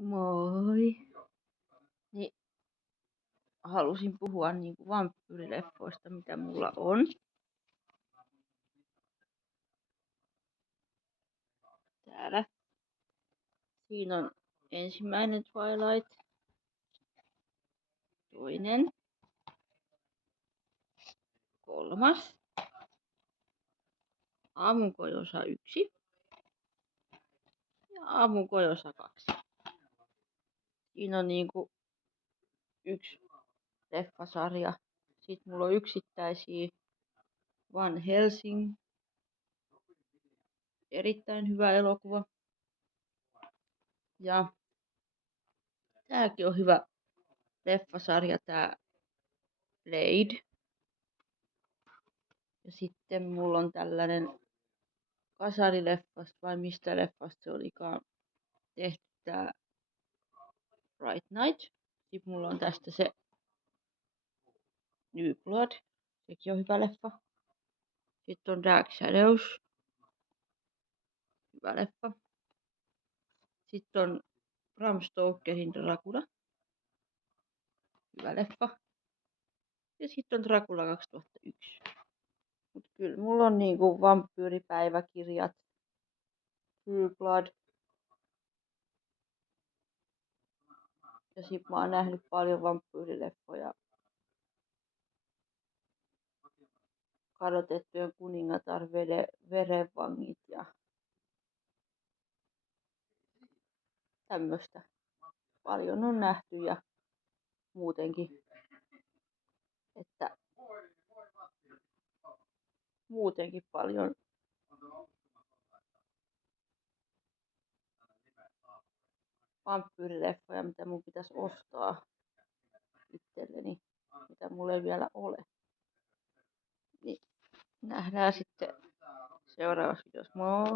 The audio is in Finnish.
Moi. Niin, halusin puhua niinku vampyyrileffoista, mitä mulla on. Täällä. Siinä on ensimmäinen Twilight. Toinen. Kolmas. Aamunkojosa 1. Ja aamunkojosa 2. Siinä on niinku yksi leffasarja. Sitten mulla on yksittäisiä Van Helsing. Erittäin hyvä elokuva. Ja tääkin on hyvä leffasarja, tää Blade. Ja sitten mulla on tällainen kasarileffasta vai mistä leffasta se olikaan tehty tää Bright Night. Sitten mulla on tästä se New Blood. Sekin on hyvä leffa. Sitten on Dark Shadows. Hyvä leffa. Sitten on Bram Stokerin Dracula. Hyvä leffa. Ja sitten on Dracula 2001. Mut kyllä mulla on niinku vampyyripäiväkirjat, True Blood. Ja sit mä oon nähnyt paljon vampyyrileffoja. Kadotettujen kuningatar, verenvangit ja tämmöstä. Paljon on nähty ja muutenkin, että muutenkin paljon vampyyrileffoja, mitä mun pitäisi ostaa itselleni, mitä mulla ei vielä ole. Niin nähdään sitten seuraavassa videossa. Moi!